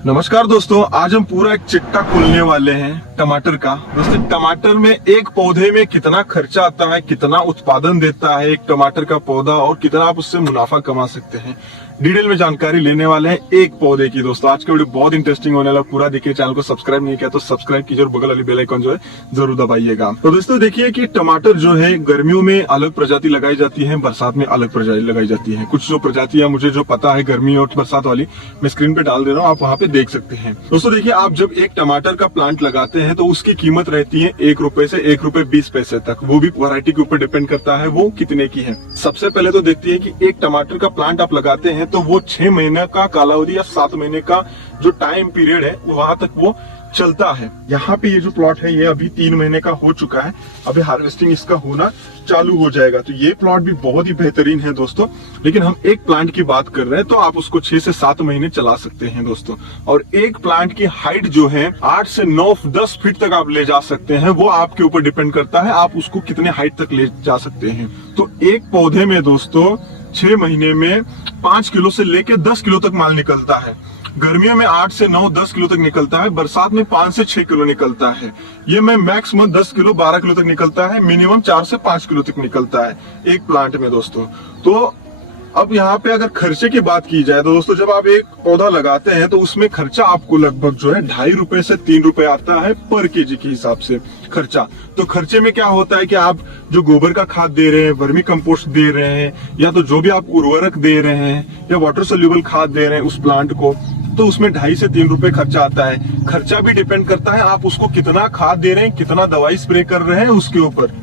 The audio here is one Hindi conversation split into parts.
नमस्कार दोस्तों, आज हम पूरा एक चिट्ठा खोलने वाले हैं टमाटर का। दोस्तों, टमाटर में एक पौधे में कितना खर्चा आता है, कितना उत्पादन देता है एक टमाटर का पौधा और कितना आप उससे मुनाफा कमा सकते हैं, डिटेल में जानकारी लेने वाले हैं एक पौधे की। दोस्तों, आज का वीडियो बहुत इंटरेस्टिंग होने वाला, पूरा देखिए। चैनल को सब्सक्राइब नहीं किया तो सब्सक्राइब कीजिए और बगल वाली बेल आइकन जो है जरूर दबाइएगा। तो दोस्तों देखिए कि टमाटर जो है गर्मियों में अलग प्रजाति लगाई जाती है, बरसात में अलग प्रजाति लगाई जाती है। कुछ जो प्रजातियां मुझे जो पता है गर्मी और बरसात वाली, मैं स्क्रीन पे डाल दे रहा हूँ, आप वहाँ पे देख सकते हैं। दोस्तों देखिए, आप जब एक टमाटर का प्लांट लगाते हैं तो उसकी कीमत रहती है ₹1 से ₹1.20 तक। वो भी वैरायटी के ऊपर डिपेंड करता है वो कितने की है। सबसे पहले तो देखते हैं कि एक टमाटर का प्लांट आप लगाते हैं तो वो 6 महीने का कालावधि या 7 महीने का जो टाइम पीरियड है वहां तक वो चलता है। यहाँ पे ये जो प्लॉट है ये अभी 3 महीने का हो चुका है, अभी हार्वेस्टिंग इसका होना चालू हो जाएगा। तो ये प्लॉट भी बहुत ही बेहतरीन है दोस्तों। लेकिन हम एक प्लांट की बात कर रहे हैं तो आप उसको 6 से 7 महीने चला सकते हैं दोस्तों। और एक प्लांट की हाइट जो है 8 से 9-10 फीट तक आप ले जा सकते हैं। वो आपके ऊपर डिपेंड करता है आप उसको कितने हाइट तक ले जा सकते हैं। तो एक पौधे में दोस्तों 6 महीने में 5 किलो से लेके 10 किलो तक माल निकलता है। गर्मियों में 8 से 9-10 किलो तक निकलता है, बरसात में 5 से 6 किलो निकलता है। ये में मैक्सिमम 10 किलो 12 किलो तक निकलता है, मिनिमम 4 से 5 किलो तक निकलता है एक प्लांट में दोस्तों। तो अब यहाँ पे अगर खर्चे की बात की जाए तो दोस्तों, जब आप एक पौधा लगाते हैं तो उसमें खर्चा आपको लगभग जो है ₹2.5 से ₹3 आता है पर केजी के हिसाब से खर्चा। तो खर्चे में क्या होता है कि आप जो गोबर का खाद दे रहे हैं, वर्मी कंपोस्ट दे रहे हैं, या तो जो भी आप उर्वरक दे रहे हैं या वाटर सोल्यूबल खाद दे रहे हैं उस प्लांट को, तो उसमें ₹2.5 से ₹3 खर्चा आता है। खर्चा भी डिपेंड करता है आप उसको कितना खाद दे रहे हैं, कितना दवाई स्प्रे कर रहे हैं उसके ऊपर।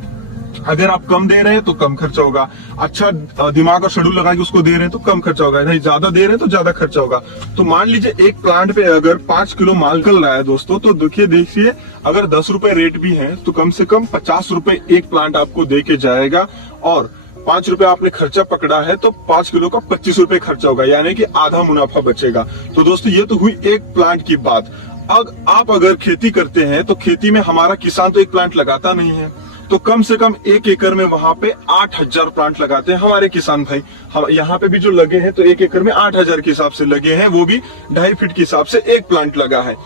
अगर आप कम दे रहे हैं तो कम खर्चा होगा, अच्छा दिमाग और शेड्यूल लगा के उसको दे रहे हैं तो कम खर्चा होगा, नहीं ज्यादा दे रहे हैं तो ज्यादा खर्चा होगा। तो मान लीजिए एक प्लांट पे अगर 5 किलो माल निकल रहा है दोस्तों, तो देखिए अगर ₹10 रेट भी है तो कम से कम ₹50 एक प्लांट आपको दे के जाएगा। और ₹5 आपने खर्चा पकड़ा है तो 5 किलो का ₹25 खर्चा होगा, यानी कि आधा मुनाफा बचेगा। तो दोस्तों ये तो हुई एक प्लांट की बात। आप अगर खेती करते हैं तो खेती में हमारा किसान तो एक प्लांट लगाता नहीं है, तो कम से कम 1 एकड़ में वहां पे 8000 प्लांट लगाते हैं हमारे किसान भाई। हम यहाँ पे भी जो लगे हैं तो 1 एकड़ में 8000 के हिसाब से लगे हैं, वो भी 2.5 फीट के हिसाब से एक प्लांट लगा है।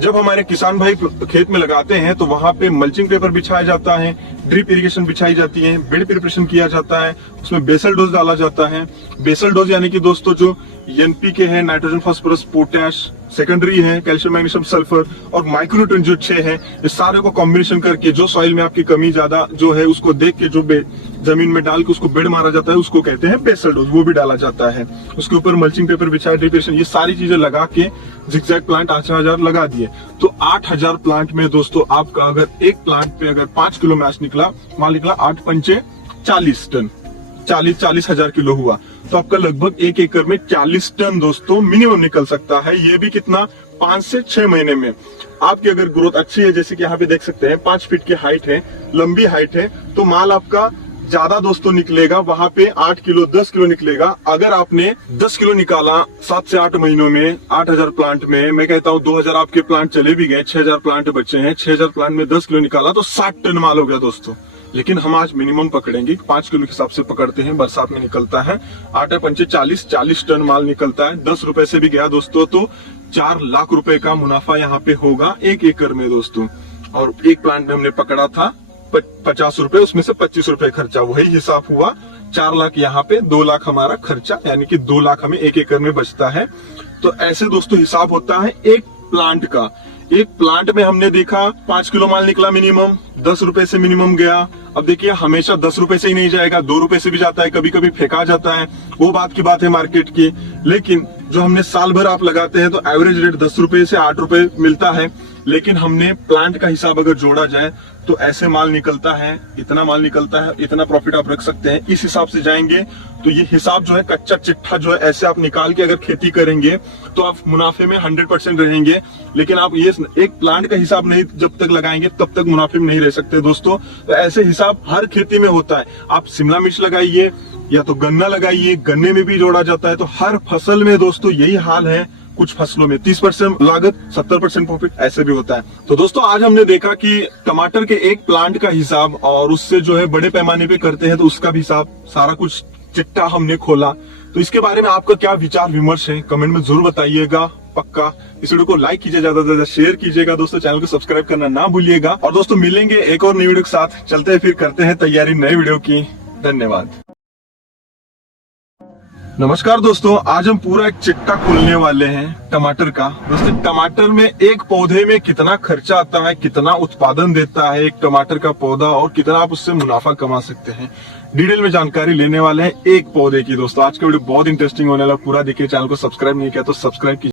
जब हमारे किसान भाई खेत में लगाते हैं तो वहां पे मल्चिंग पेपर बिछाया जाता है, ड्रिप इरिगेशन बिछाई जाती है, बेड प्रिपरेशन किया जाता है, उसमें बेसल डोज डाला जाता है। बेसल डोज यानी कि दोस्तों जो NPK है, नाइट्रोजन फास्फोरस पोटैश, सेकेंडरी है कैल्शियम मैग्नीशियम सल्फर और माइक्रोन्यूट्रिएंट जो 6 है, इस सारे को कॉम्बिनेशन करके जो सॉइल में आपकी कमी ज्यादा जो है उसको देख के जो जमीन में डाल के उसको बेड मारा जाता है उसको कहते हैं बेसल डोज, वो भी डाला जाता है। उसके ऊपर मल्चिंग पेपर बिछाया, ड्रिप इरिगेशन, ये सारी चीजें लगा के जिगजैग प्लांट 8000 लगा दिए। तो 8000 प्लांट में दोस्तों आपका अगर एक प्लांट पे अगर 5 किलो माल निकला 8 पंचे 40 टन, 40 हजार किलो हुआ, तो आपका लगभग 1 एकड़ में 40 टन दोस्तों मिनिमम निकल सकता है। ये भी कितना 5 से 6 महीने में। आपकी अगर ग्रोथ अच्छी है, जैसे कि यहाँ पे देख सकते हैं 5 फीट की हाइट है, लंबी हाइट है, तो माल आपका ज्यादा दोस्तों निकलेगा। वहां पे 8 किलो 10 किलो निकलेगा। अगर आपने 10 किलो निकाला 7 से 8 महीनों में 8000 प्लांट में, मैं कहता हूँ 2000 आपके प्लांट चले भी गए, 6000 प्लांट बचे हैं, 6000 प्लांट में 10 किलो निकाला तो 60 टन माल हो गया दोस्तों। लेकिन हम आज मिनिमम पकड़ेंगे, 5 किलो के हिसाब से पकड़ते हैं, बरसात में निकलता है 8 पंचे 40 टन माल निकलता है। ₹10 से भी गया दोस्तों तो ₹4 लाख का मुनाफा यहाँ पे होगा 1 एकड़ में दोस्तों। और एक प्लांट में हमने पकड़ा था ₹50, उसमें से ₹25 खर्चा, वही हिसाब हुआ 4 लाख, यहाँ पे 2 लाख हमारा खर्चा, यानी कि 2 लाख हमें 1 एकड़ में बचता है। तो ऐसे दोस्तों हिसाब होता है एक प्लांट का। एक प्लांट में हमने देखा 5 किलो माल निकला मिनिमम, ₹10 से मिनिमम गया। अब देखिए हमेशा ₹10 से ही नहीं जाएगा, ₹2 से भी जाता है, कभी कभी फेंका जाता है, वो बात की बात है मार्केट की। लेकिन जो हमने साल भर आप लगाते हैं तो एवरेज रेट ₹10 से ₹8 मिलता है। लेकिन हमने प्लांट का हिसाब अगर जोड़ा जाए तो ऐसे माल निकलता है, इतना माल निकलता है, इतना प्रॉफिट आप रख सकते हैं। इस हिसाब से जाएंगे तो ये हिसाब जो है कच्चा चिट्ठा जो है ऐसे आप निकाल के अगर खेती करेंगे तो आप मुनाफे में 100% रहेंगे। लेकिन आप ये एक प्लांट का हिसाब नहीं जब तक लगाएंगे तब तक मुनाफे में नहीं रह सकते दोस्तों। तो ऐसे हिसाब हर खेती में होता है। आप शिमला मिर्च लगाइए या तो गन्ना लगाइए, गन्ने में भी जोड़ा जाता है। तो हर फसल में दोस्तों यही हाल है। कुछ फसलों में 30% लागत 70% प्रॉफिट ऐसे भी होता है। तो दोस्तों आज हमने देखा कि टमाटर के एक प्लांट का हिसाब और उससे जो है बड़े पैमाने पे करते हैं तो उसका भी हिसाब सारा कुछ चिट्ठा हमने खोला। तो इसके बारे में आपका क्या विचार विमर्श है कमेंट में जरूर बताइएगा। पक्का इस वीडियो को लाइक कीजिए, ज्यादा से ज्यादा शेयर कीजिएगा दोस्तों, चैनल को सब्सक्राइब करना ना भूलिएगा। और दोस्तों मिलेंगे एक और नई वीडियो के साथ, चलते हैं फिर करते हैं तैयारी नई वीडियो की। धन्यवाद। नमस्कार दोस्तों, आज हम पूरा एक चिट्टा खोलने वाले हैं टमाटर का। दोस्तों टमाटर में एक पौधे में कितना खर्चा आता है, कितना उत्पादन देता है एक टमाटर का पौधा, और कितना आप उससे मुनाफा कमा सकते हैं, डिटेल में जानकारी लेने वाले हैं एक पौधे की। दोस्तों आज का वीडियो बहुत इंटरेस्टिंग होने वाला, पूरा देखिए। चैनल को सब्सक्राइब नहीं किया तो सब्सक्राइब कीजिए।